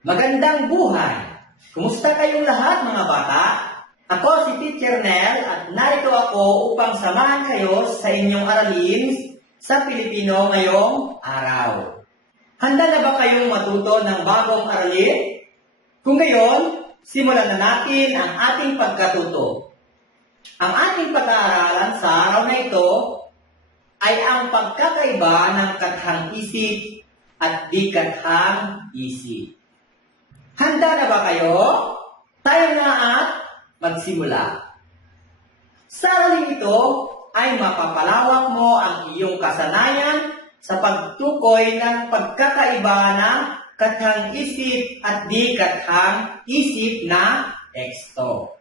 Magandang buhay! Kumusta kayong lahat mga bata? Ako si Teacher Nel at narito ako upang samahan kayo sa inyong aralin sa Pilipino ngayong araw. Handa na ba kayong matuto ng bagong aralin? Kung gayon, simulan na natin ang ating pagkatuto. Ang ating pag-aaralan sa araw na ito ay ang pagkakaiba ng kathang isip at di kathang isip. Handa na ba kayo? Tayo na at magsimula. Sa aralin ito ay mapapalawak mo ang iyong kasanayan sa pagtukoy ng pagkakaiba ng kathang isip at di kathang isip na teksto.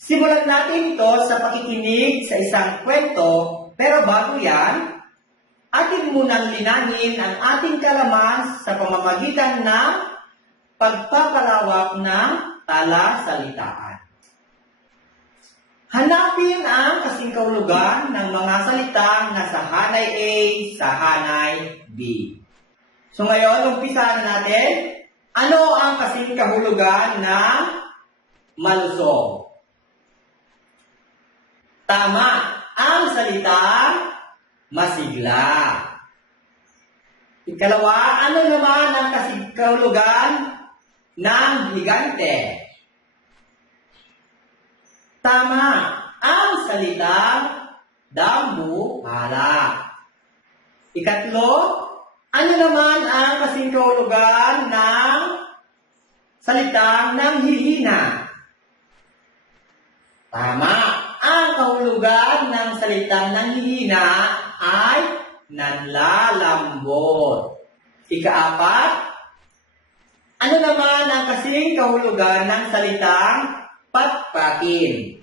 Simulan natin ito sa pakikinig sa isang kwento, pero bago yan, atin munang linahin ang ating kalaman sa pamamagitan ng pagpapalawak ng talasalitaan. Hanapin ang kasingkahulugan ng mga salitang nasa hanay A sa hanay B. So ngayon, umpisahan natin. Ano ang kasingkahulugan ng malusog? Tama, ang salitang masigla. Ikalawa, ano naman ang kasingkahulugan ng higante? Tama, ang salitang dambuhala. Ikatlo, ano naman ang kasingkahulugan ng salitang nanghihina? Tama, ang kahulugan ng salitang nanghihina ay nanlalambot. Ikaapat, ano naman ang kasing kahulugan ng salitang patpatin?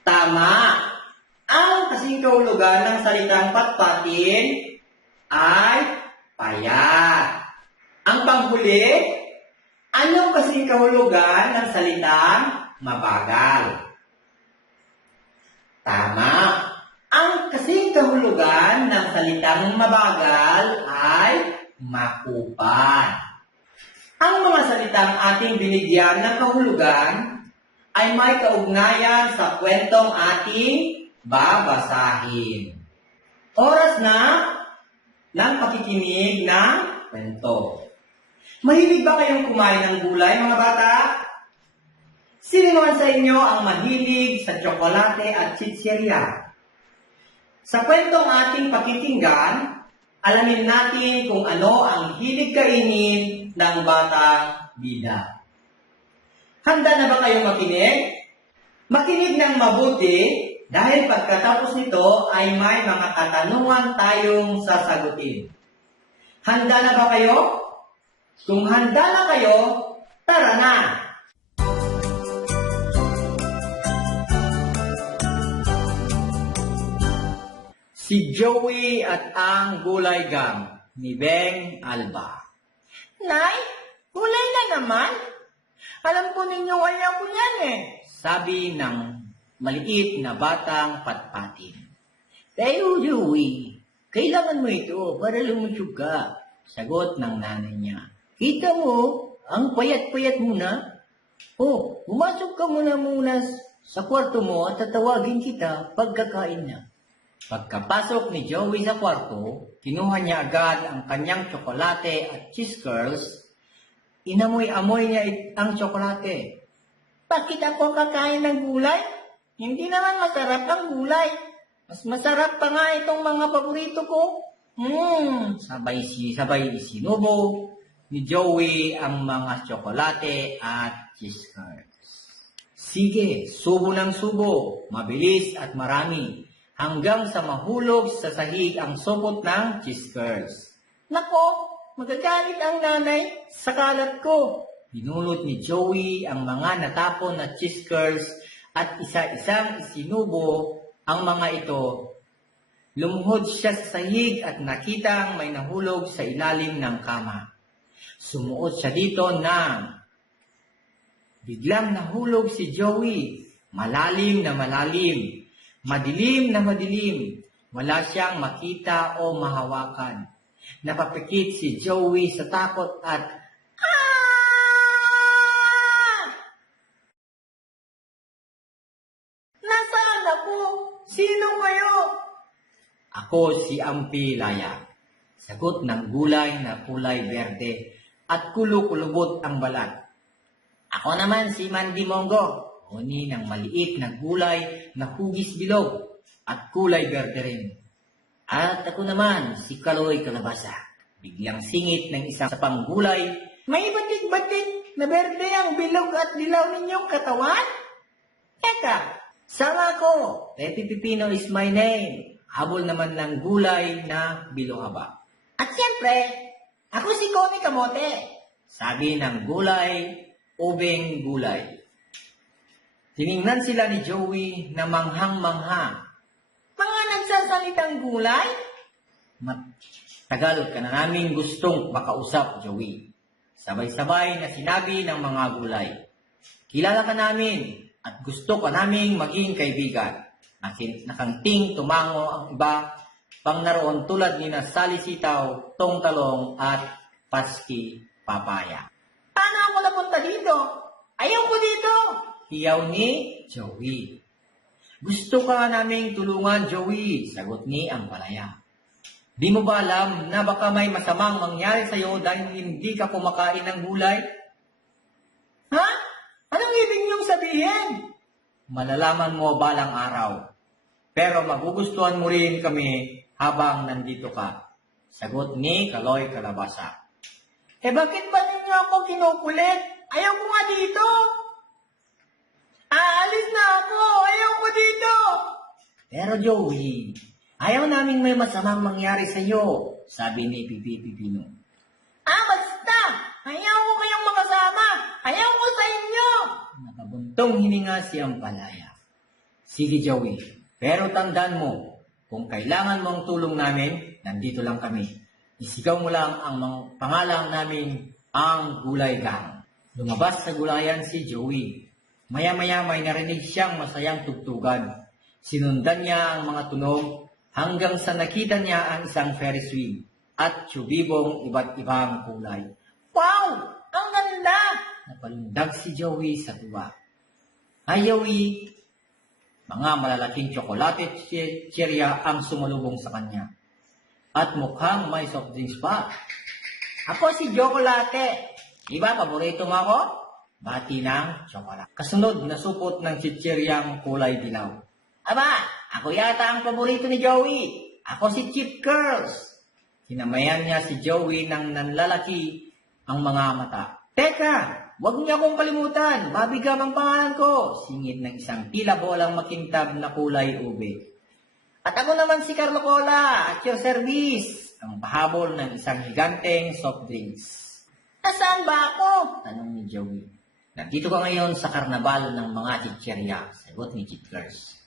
Tama, ang kasing kahulugan ng salitang patpatin ay payat. Ang panghuli, anong kasing kahulugan ng salitang mabagal? Tama. Ang kasing kahulugan ng salitang mabagal ay makupad. Ang mga salitang ating binigyan ng kahulugan ay may kaugnayan sa kwentong ating babasahin. Oras na ng pakikinig ng kwento. Mahilig ba kayong kumain ng gulay, mga bata? Sino naman sa inyo ang mahilig sa tsokolate at chichirya? Sa kwentong ating pakikinggan, alamin natin kung ano ang hilig kainin ng batang bida. Handa na ba kayong makinig? Makinig ng mabuti dahil pagkatapos nito ay may mga katanungan tayong sasagutin. Handa na ba kayo? Kung handa na kayo, tara na! Si Joey at ang gulay gang ni Beng Alba. Nay, gulay na naman. Alam po ninyo ayaw ko yan Sabi ng maliit na batang patpatin. Tayo, Joey. Kailangan mo ito para lumusog ka. Sagot ng nanay niya. Kita mo, ang payat-payat mo na. Oh, pumasok ka muna sa kwarto mo at tatawagin kita pagkakain na. Pagkapasok ni Joey sa kwarto, kinuha niya agad ang kanyang tsokolate at cheese curls. Inamoy-amoy niya ang tsokolate. Bakit ako kakain ng gulay? Hindi naman masarap ang gulay. Mas masarap pa nga itong mga paborito ko. Sabay isinubo ni Joey ang mga tsokolate at cheese curls. Sige, subo ng subo, mabilis at marami, hanggang sa mahulog sa sahig ang supot ng cheese curls. Nako, magagalit ang nanay sa kalat ko. Binulot ni Joey ang mga natapon na cheese curls at isa-isang isinubo ang mga ito. Lumuhod siya sa sahig at nakitang may nahulog sa ilalim ng kama. Sumuot siya dito nang biglang nahulog si Joey. Malalim na madilim na madilim. Wala siyang makita o mahawakan. Napapikit si Joey sa takot at Ah! Nasaan ako? Sino kayo? ako si Ampilaya. Sagot ng gulay na kulay berde at kulukulubot ang balat. Ako naman si Mandimongo, huni ng maliit na gulay na hugis bilog at kulay berde rin. At ako naman si Kaloy Kalabasa, biglang singit ng isang sapang gulay. May batik-batik na berde ang bilog at dilaw ninyong katawan? Teka, Sama ko, Pepe Pipino is my name. Habol naman ng gulay na bilohaba. at siyempre, ako si Connie Kamote. Sabi ng gulay, ubeng gulay. Tiningnan sila ni Joey na manghang-mangha. Mga nagsasalitang gulay? Matagal ka na namin gustong makausap, Joey. Sabay-sabay na sinabi ng mga gulay. Kilala ka namin at gusto ka naming maging kaibigan. Nakanting tumango ang iba pang naroon tulad ni na Sally Sitaw, Tong Talong at Paski Papaya. Paano ako napunta dito? Ayaw ko dito! Hiyaw ni Joey. Gusto ka naming tulungan, Joey, sagot ni Ampalaya. Di mo ba alam na baka may masamang mangyari sa'yo dahil hindi ka kumakain ng gulay? Ha? Anong ibig niyong sabihin? Malalaman mo balang araw. Pero magugustuhan mo rin kami habang nandito ka. Sagot ni Kaloy Kalabasa. Bakit ba ninyo ako kinukulit? Ayaw ko nga dito! Aalis na ako! Ayaw ko dito! Pero Joey, ayaw naming may masamang mangyari sa'yo, sabi ni Pipi Pipino. Basta! Ayaw ko kayong makasama! Ayaw ko sa inyo! Nakabuntong hininga si Ampalaya. Sige Joey, pero tandaan mo, kung kailangan mong tulong namin, nandito lang kami. Isigaw mo lang ang pangalan namin, ang Gulay Gang. Lumabas sa gulayan si Joey. Maya-maya may narinig siyang masayang tugtugan. Sinundan niya ang mga tunog hanggang sa nakita niya ang isang Ferris wheel at tubibong iba't ibang kulay. Wow! Ang ganda! Napalundag si Joey sa tuwa. Ay Joey, mga malalaking tsokolate cherya ang sumalubong sa kanya. At mukhang may soft drinks pa. Ako si Jokolate. Di ba paborito mo ako? Bati ng tsokolate. Kasunod na supot ng chicheryang kulay dilaw. Aba, ako yata ang paborito ni Joey. Ako si Chip Curls. Hinamayan niya si Joey ng nanlalaki ang mga mata. Teka, wag niyo akong kalimutan. Mabigam ang pangalan ko. Singit ng isang tila bolang makintab na kulay ube. At ako naman si Carlo Cola at your service. Ang pahabol ng isang higanteng soft drinks. Nasaan ba ako? Tanong ni Joey. Nandito ka ngayon sa karnabal ng mga chicherya. Sagot ni Chitkers.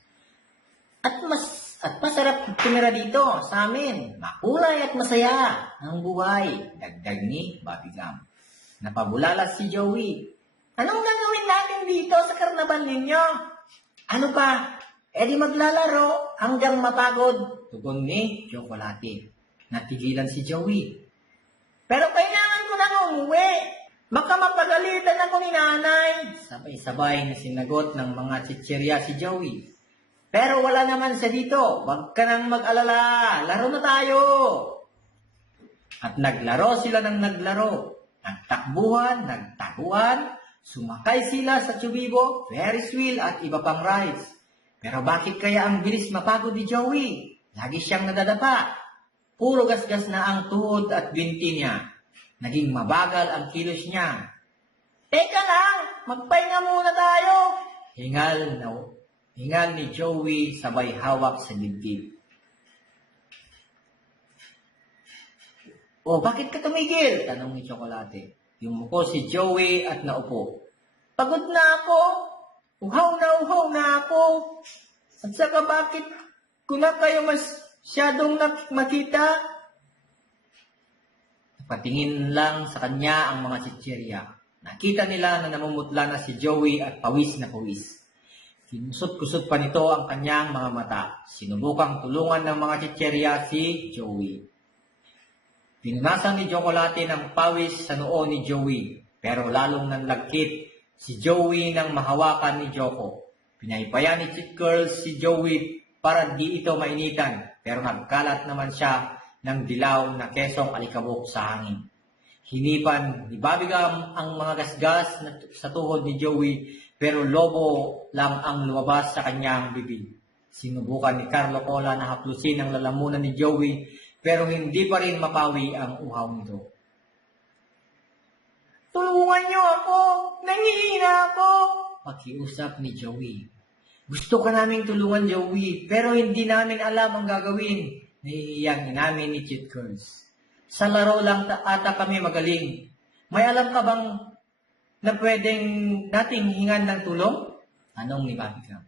At masarap tumira dito sa amin. Makulay at masaya ang buhay. Dagdag ni Bobby Gum. Napabulalas si Joey. Anong gagawin natin dito sa karnaval ninyo? Ano pa? Di maglalaro hanggang mapagod. Tugon ni Chocolate. Natigilan si Joey. Pero kailangan ko nang umuwi. Baka mapagalitan ako ni nanay. Sabay-sabay na sinagot ng mga chicherya si Joey. Pero wala naman siya dito. Huwag ka nang mag-alala. Laro na tayo. At naglaro sila ng naglaro. Nagtakbuhan, nagtaguan. Sumakay sila sa tubibo, Ferris wheel at iba pang rides. Pero bakit kaya ang bilis mapagod ni Joey? Lagi siyang nadadapa. Puro gasgas na ang tuhod at binti niya. Naging mabagal ang kilos niya. Teka lang, magpahinga muna tayo. Hingal ni Joey sabay hawak sa dibdib. Bakit ka tumigil? Tanong ni Chocolate. Yumuko si Joey at naupo. Pagod na ako. Uhaw na ako. At saka bakit ko na kayo masyadong makita? Patingin lang sa kanya ang mga chicherya. Nakita nila na namumutla na si Joey at pawis na pawis. Kinusot-kusot pa nito ang kanyang mga mata. Sinubukang tulungan ng mga chicherya si Joey. Pinunasan ni Chocolate ng pawis sa noo ni Joey, pero lalong nanlagkit si Joey nang mahawakan ni Joko. Pinaypaya ni Cheat Girls si Joey para di ito mainitan, pero nagkalat naman siya ng dilaw na kesong alikabok sa hangin. Hinipan ni Babigam ang mga gasgas sa tuhod ni Joey, pero lobo lang ang lumabas sa kanyang bibig. Sinubukan ni Carlo Cola na haplusin ang lalamunan ni Joey, pero hindi pa rin mapawi ang uhaw nito. Tulungan niyo ako! Nangihina ako! Pakiusap ni Joey. Gusto ka naming tulungan, Joey, pero hindi namin alam ang gagawin. Nahihiyang inamin ni Cheat Girls. Sa laro lang ata kami magaling. May alam ka bang na pwedeng nating hingan ng tulong? Anong ni Babigam.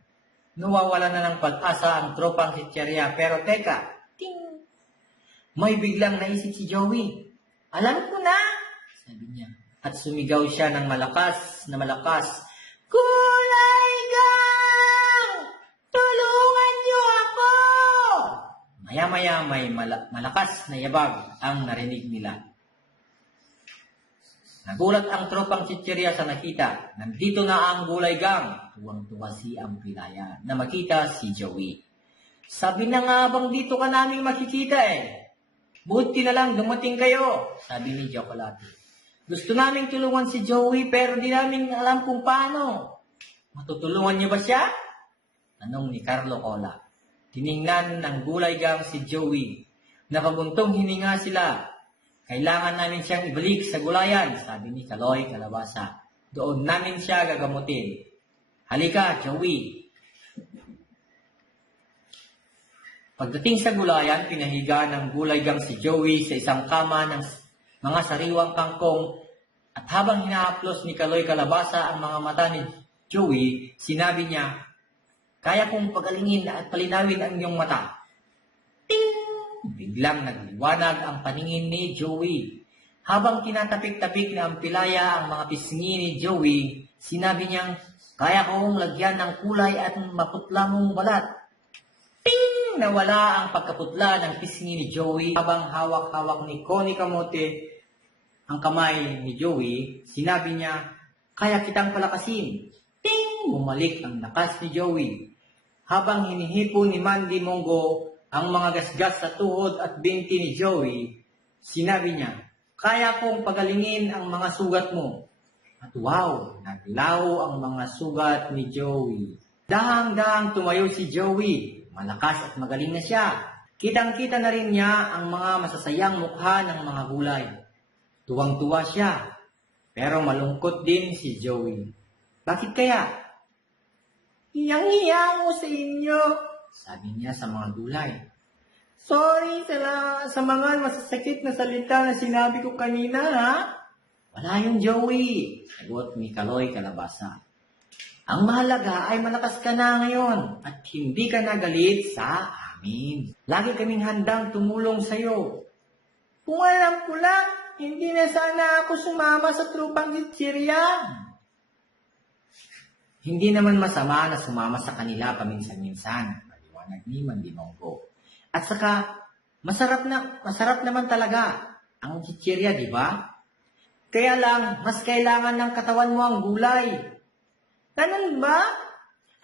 Nawawala na ng pag-asa ang tropang sitserya, pero teka, ting! May biglang naisip si Joey. Alam ko na, sabi niya. At sumigaw siya ng malakas na malakas. Kulay gang! Tulungan niyo ako! Maya-maya may malakas na yabag ang narinig nila. Nagulat ang tropang sitserya sa nakita. Nandito na ang Gulay Gang. Tuwang-tuwa si Ampilaya na makita si Joey. Sabi na nga bang dito ka namin makikita eh. Buti na lang dumating kayo, sabi ni Chocolate. Gusto naming tulungan si Joey pero di namin alam kung paano. Matutulungan niyo ba siya? Tanong ni Carlo Cola. Tiningnan ng Gulay Gang si Joey. Nakabuntong hininga sila. Kailangan namin siyang ibalik sa gulayan, sabi ni Kaloy Kalabasa. Doon namin siya gagamutin. Halika, Joey. Pagdating sa gulayan, pinahiga ng Gulay Gang si Joey sa isang kama ng mga sariwang kangkong at habang hinahaplos ni Kaloy Kalabasa ang mga mata ni Joey, sinabi niya, kaya kong pagalingin at palinawin ang iyong mata. Ting! Biglang nagliwanag ang paningin ni Joey. Habang tinatapik-tapik ni Ampilaya ang mga pisngi ni Joey, sinabi niyang, kaya kong lagyan ng kulay at maputla mong balat. Nawala ang pagkaputla ng pisngi ni Joey habang hawak-hawak ni Connie Kamote ang kamay ni Joey. Sinabi niya, kaya kitang palakasin. Ting! Bumalik ang lakas ni Joey. Habang hinihipo ni Mandy Mongo ang mga gasgas sa tuhod at binti ni Joey, sinabi niya, kaya kong pagalingin ang mga sugat mo. At wow, naglaho ang mga sugat ni Joey. Dahang-dahang tumayo si Joey. Malakas at magaling na siya. Kitang-kita na rin niya ang mga masasayang mukha ng mga gulay. Tuwang-tuwa siya. Pero malungkot din si Joey. Bakit kaya? Hiyang-hiya ako sa inyo. Sabi niya sa mga gulay. Sorry sa mga masasakit na salita na sinabi ko kanina, ha? Wala yung Joey, sagot ni Kaloy Kalabasa. Ang mahalaga ay malakas ka na ngayon at hindi ka nagalit sa amin. Lagi kaming handang tumulong sa'yo. Kung alam ko lang, hindi na sana ako sumama sa trupang sitserya. Hindi naman masama na sumama sa kanila paminsan-minsan, paliwanag ni Mandinonggo. At saka, masarap naman talaga ang sitserya, di ba? Kaya lang, mas kailangan ng katawan mo ang gulay. Ganun ba?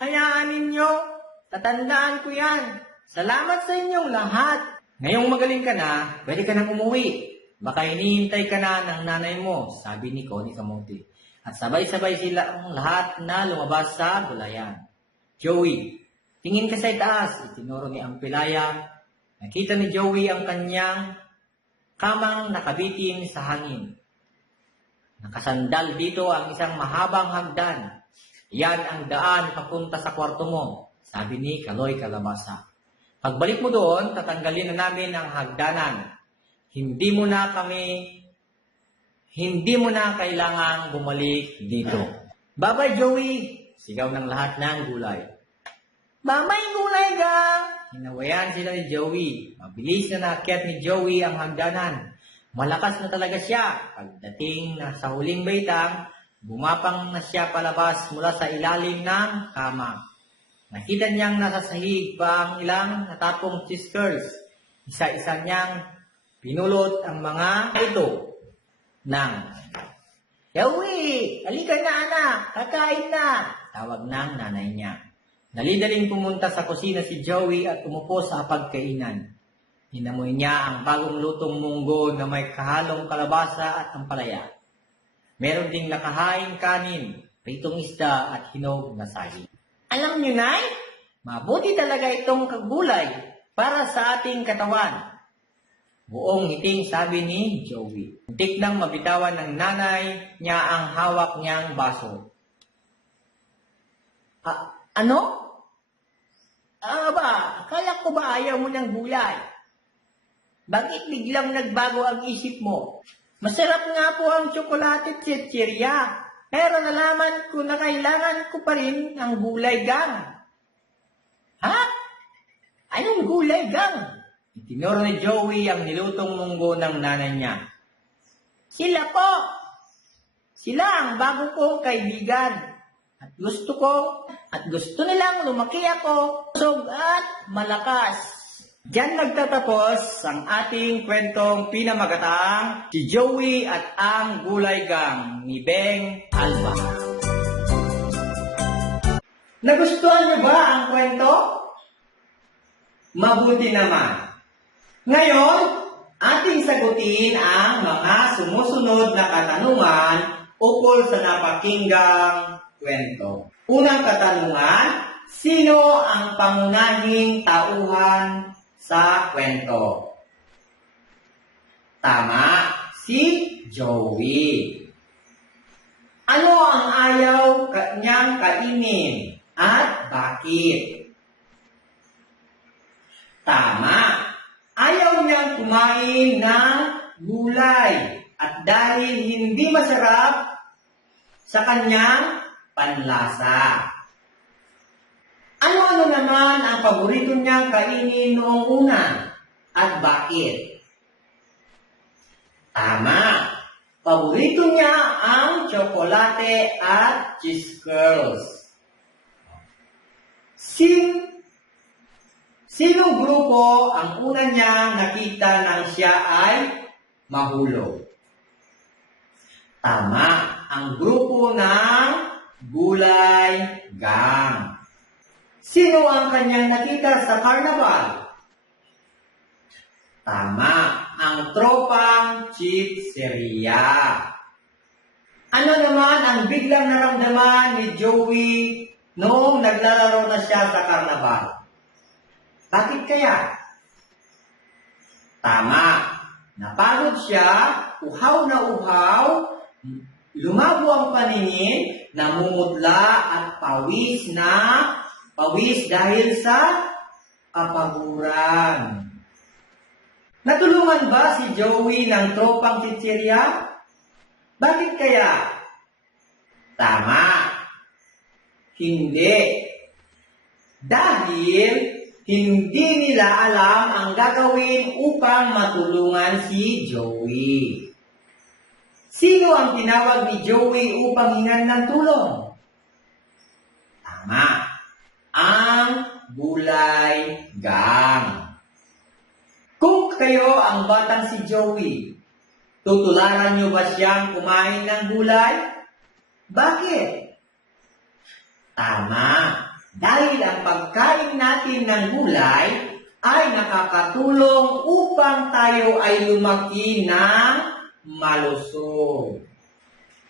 Hayaan ninyo. Tatandaan ko yan. Salamat sa inyong lahat. Ngayong magaling ka na, pwede ka nang umuwi. Baka hinihintay ka na ng nanay mo, sabi ni Connie Kamote. At sabay-sabay sila ang lahat na lumabas sa gulayan. Joey, tingin ka sa itaas, itinuro ni Ampilaya. Nakita ni Joey ang kanyang kamang nakabitin sa hangin. Nakasandal dito ang isang mahabang hagdan. Yan ang daan papunta sa kwarto mo, sabi ni Kaloy Kalabasa. Pagbalik mo doon, tatanggalin na namin ang hagdanan. Hindi mo na kailangang bumalik dito. Bye-bye, Joey! Sigaw ng lahat ng gulay. Babay, Gulay Gang! Hinawayan sila ni Joey. Mabilis na naakyat ni Joey ang hagdanan. Malakas na talaga siya. Pagdating na sa huling baitang, bumapang na siya palabas mula sa ilalim ng kama. Nakita niyang nasa sahig pa ang ilang natapong cheese curls. Isa-isa niyang Pinulot ang mga ito ng Joey, halika na anak, kakain na. tawag ng nanay niya. Dali-daling pumunta sa kusina si Joey at umupo sa pagkainan. Hinamoy niya ang bagong lutong munggo na may kahalong kalabasa at ampalaya. Meron ding nakahaing kanin, pritong isda at hinog na saging. Alam niyo, Nay, mabuti talaga itong kagulay para sa ating katawan. Buong hiting sabi ni Joey. Muntik nang mabitawan ng nanay niya ang hawak niyang baso. Ano? Akala ko ba ayaw mo ng gulay? Bakit biglang nagbago ang isip mo? Masarap nga po ang tsokolate at chichirya. Pero nalaman ko na kailangan ko pa rin ang gulay gang. Ha? Anong gulay gang? Itinuro ni Joey ang nilutong munggo ng nanay niya. Sila po. Sila ang bago kong kaibigan. At gusto nilang lumaki ako, busog at malakas. Diyan nagtatapos ang ating kwentong pinamagatang si Joey at ang Gulay Gang ni Beng Alba. Nagustuhan niyo ba ang kwento? Mabuti naman. Ngayon, ating sagutin ang mga sumusunod na katanungan ukol sa napakinggang kwento. Unang katanungan, sino ang pangunahing tauhan sa kwento? Tama, si Joey. Ano ang ayaw niyang kainin at bakit? Tama, ayaw niyang kumain ng gulay at dahil hindi masarap sa kanyang panlasa. Ano-ano naman ang paborito niyang kainin noong una at bakit? Tama, paborito niya ang tsokolate at cheese curls. Sinong grupo ang una niyang nakita nang siya ay mahulog? Tama, ang grupo ng Gulay Gang. Sino ang kanyang nakita sa karnaval? Tama, ang tropang chicheria. Ano naman ang biglang naramdaman ni Joey noong naglalaro na siya sa karnaval? Bakit kaya? Tama, napagod siya, uhaw na uhaw, lumabo ang paningin, namumutla at pawis dahil sa kapaguran. Natulungan ba si Joey ng tropang chicheria? Bakit kaya? Tama, hindi. Dahil hindi nila alam ang gagawin upang matulungan si Joey. Sino ang tinawag ni Joey upang hingan ng tulong? Tama, ang Gulay Gang. Kung kayo ang batang si Joey, tutularan niyo ba siyang kumain ng gulay? Bakit? Tama, dahil ang pagkain natin ng gulay ay nakakatulong upang tayo ay lumaki ng malusog.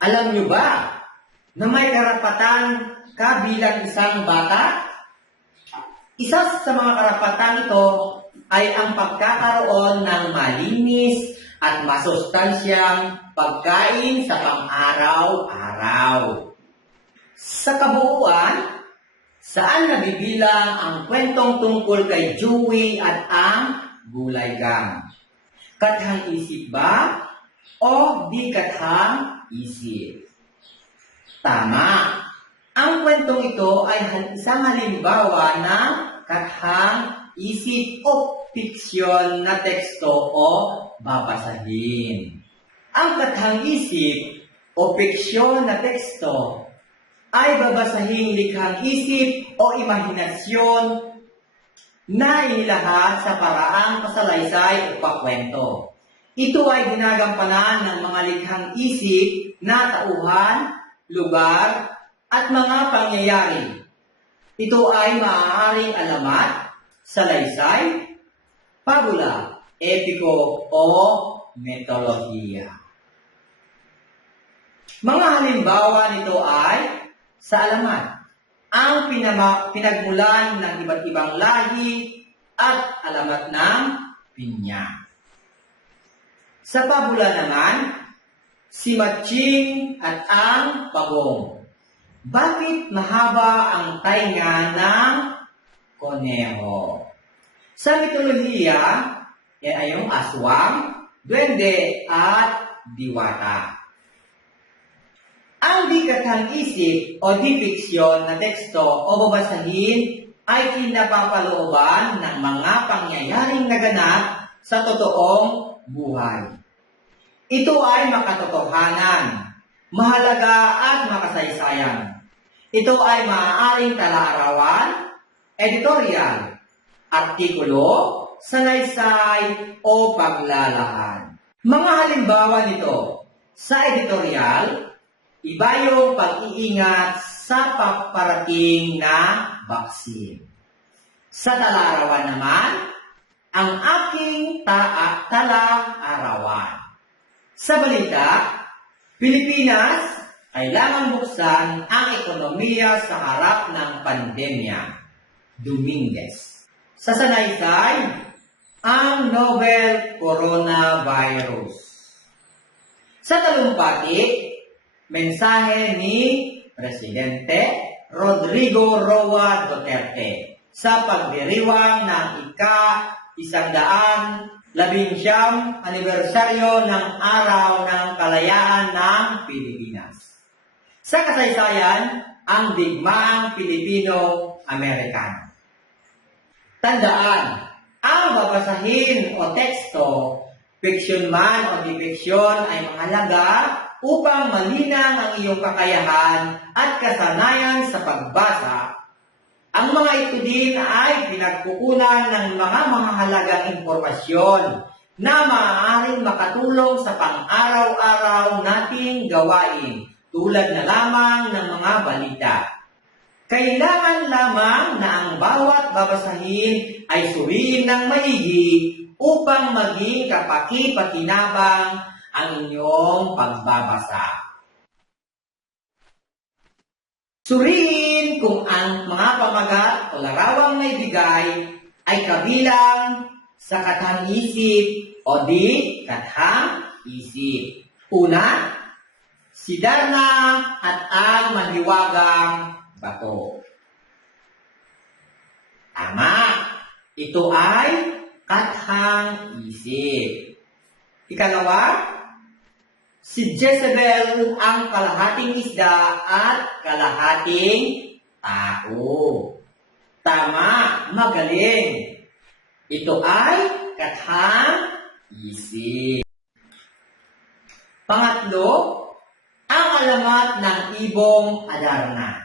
Alam niyo ba na may karapatan ka bilang isang bata? Isa sa mga karapatan ito ay ang pagkakaroon ng malinis at masustansyang pagkain sa pang-araw-araw. Sa kabuuan, saan nabibilang ang kwentong tungkol kay Joey at ang Gulay Gang? Kathang isip ba o di kathang isip? Tama. Ang kwentong ito ay isang halimbawa ng kathang isip o fiksyon na teksto o babasahin. Ang kathang isip o fiksyon na teksto ay babasahing likhang isip o imahinasyon na inilahad sa paraang pasalaysay o pakwento. Ito ay ginagampanan ng mga likhang isip na tauhan, lugar, at mga pangyayari. Ito ay maaaring alamat, salaysay, pabula, epiko, o mitolohiya. Mga halimbawa nito ay sa alamat, ang pinagmulan ng iba't ibang lahi at alamat ng pinya. Sa pabula naman, si Matching at ang pagong. Bakit mahaba ang tainga ng koneho? Sa mitolohiya, yan ay yung aswang, duwende at diwata. Ang di katang isip o di fiksyon na teksto o babasahin ay kinapapalooban ng mga pangyayaring naganap sa totoong buhay. Ito ay makatotohanan, mahalaga at makasaysayan. Ito ay maaaring talaarawan, editorial, artikulo, sanaysay o paglalahad. Mga halimbawa nito, sa editorial, iba yung pag-iingat sa paparating na baksin. Sa talaarawan naman, ang aking tala-arawan. Sa balita, Pilipinas, kailangan buksan ang ekonomiya sa harap ng pandemya. Dominguez. Sa sanaysay, ang novel coronavirus. Sa talumpati, mensahe ni Presidente Rodrigo Roa Duterte sa pagdiriwang ng ika-119 anibersaryo ng Araw ng Kalayaan ng Pilipinas. Sa kasaysayan, ang digmaang Pilipino-Amerikano. Tandaan, ang babasahin o teksto, fiction man o di-fiction ay mahalaga upang malinang ang iyong kakayahan at kasanayan sa pagbasa. Ang mga ito din ay pinagkukunan ng mga mahalagang impormasyon na maaaring makatulong sa pang-araw-araw nating gawain tulad na lamang ng mga balita. Kailangan lamang na ang bawat babasahin ay suriin ng maigi upang maging kapaki-pakinabang ang inyong pagbabasa. Suriin kung ang mga pamagat o larawang may bigay ay kabilang sa kathang isip o di kathang isip. Una, si Darna at ang mahiwagang bato. Tama, ito ay kathang isip. Ikalawa, si Jezebel ang kalahating isda at kalahating tao. Tama, magaling. Ito ay kathang isip. Pangatlo, ang alamat ng ibong Adarna.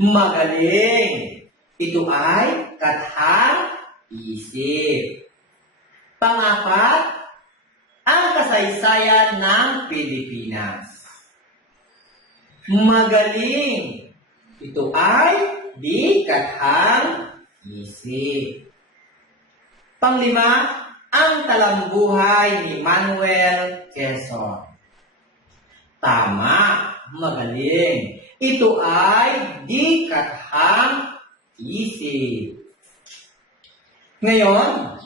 Magaling. Ito ay kathang isip. Pangapat, ang kasaysayan ng Pilipinas. Magaling. Ito ay di kathang isip. Panglima, ang talambuhay ni Manuel Quezon. Tama, magaling. Ito ay di kathang isip. Ngayon,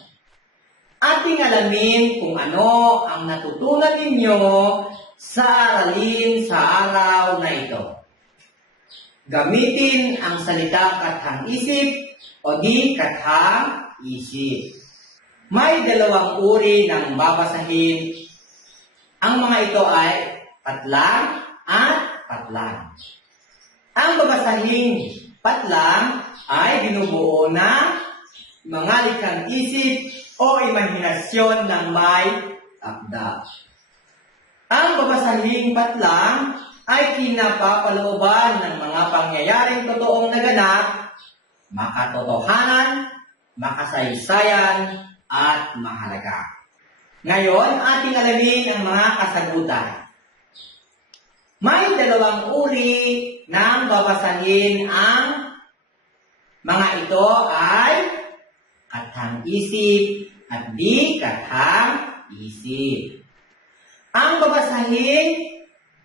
ating alamin kung ano ang natutunan ninyo sa aralin sa araw na ito. Gamitin ang salitang kathang isip o di kathang isip. May dalawang uri ng babasahin. Ang mga ito ay patlang at patlang. Ang babasahing patlang ay binubuo na mga likhang isip o imahinasyon ng may akda. Ang babasahing patlang ay kinapapalooban ng mga pangyayaring totoong naganap, makatotohanan, makasaysayan, at mahalaga. Ngayon, ating alamin ang mga kasagutan. May dalawang uri ng babasahin ang mga ito ay katang-isip at di katang-isip. Ang babasahin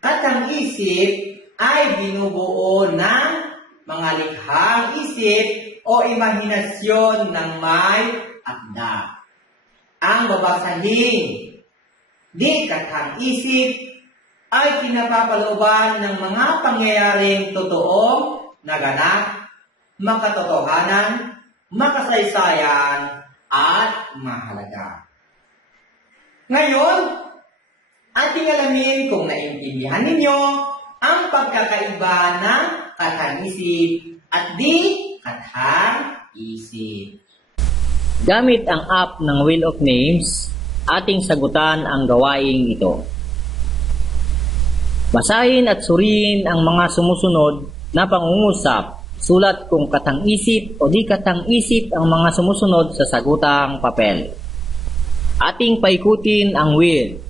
katang-isip ay binubuo ng mga likhang isip o imahinasyon ng may akda. Ang babasahin di katang-isip ay pinapapalooban ng mga pangyayaring totoong naganap, makatotohanan, makasaysayan, at mahalaga. Ngayon, ating alamin kung naintindihan ninyo ang pagkakaiba ng katang-isip at di katang-isip. Gamit ang app ng Wheel of Names, ating sagutan ang gawaing ito. Basahin at suriin ang mga sumusunod na pangungusap. Sulat kung katang-isip o di katang-isip ang mga sumusunod sa sagutang papel. Ating paikutin ang wheel.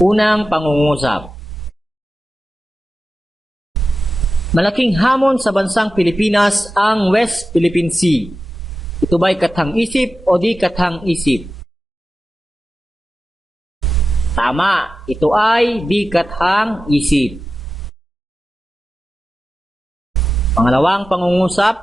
Unang pangungusap. Malaking hamon sa bansang Pilipinas ang West Philippine Sea. Ito ba'y katang-isip o di katang-isip? Tama, ito ay di katang-isip. Pangalawang pangungusap.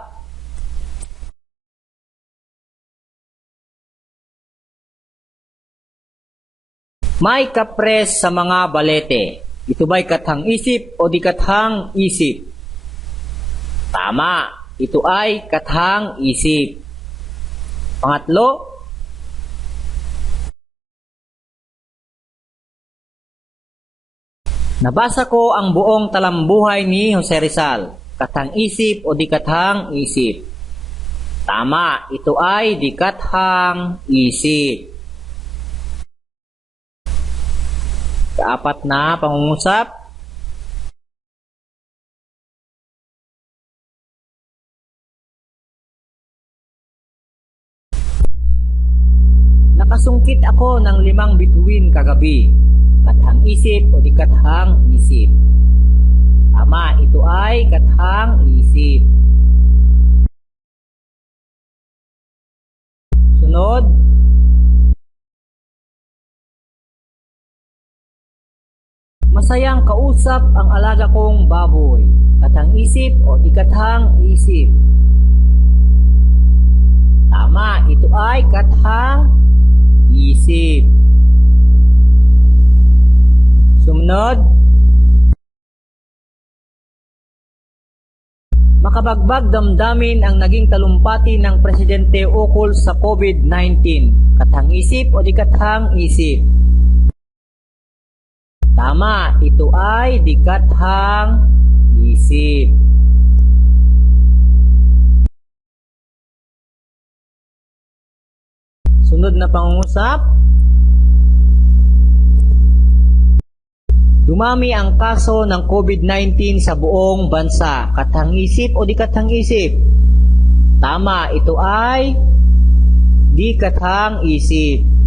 May kapres sa mga balete. Ito ba'y katang-isip o di katang-isip? Tama, ito ay katang-isip. Pangatlo. Nabasa ko ang buong talambuhay ni Jose Rizal. Katang-isip o di katang-isip? Tama, ito ay di katang-isip. Kaapat na pangungusap. Nakasungkit ako ng 5 bituin kagabi. Katang-isip o di katang-isip? Tama, ito ay katang-isip. Sunod. Masayang kausap ang alaga kong baboy. Katang-isip o di katang-isip? Tama, ito ay katang-isip. Sumunod. Makabagbag damdamin ang naging talumpati ng Presidente ukol sa COVID-19. Katang-isip o di katang-isip? Tama, ito ay di katang-isip. Sunod na pangungusap. Dumami ang kaso ng COVID-19 sa buong bansa. Katang-isip o di katang-isip? Tama, ito ay di katang-isip.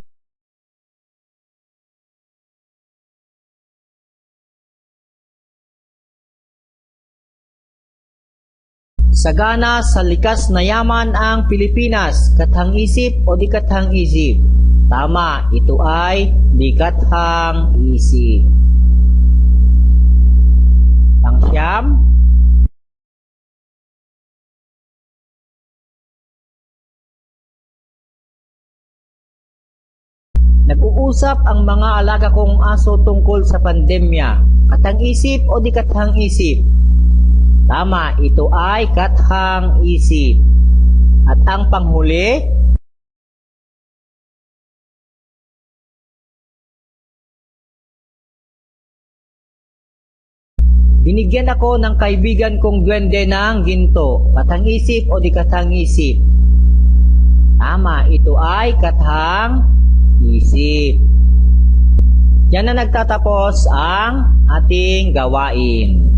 Sagana sa likas na yaman ang Pilipinas. Katang-isip o di katang-isip? Tama, ito ay di katang-isip. Pangsyam. Nag-uusap ang mga alaga kong aso tungkol sa pandemya. Katang-isip o di katang-isip? Tama, ito ay katang-isip. At ang panghuli. Binigyan ako ng kaibigan kong duwende ng ginto. Katang-isip o di katang-isip? Tama, ito ay katang-isip. Yan na nagtatapos ang ating gawain.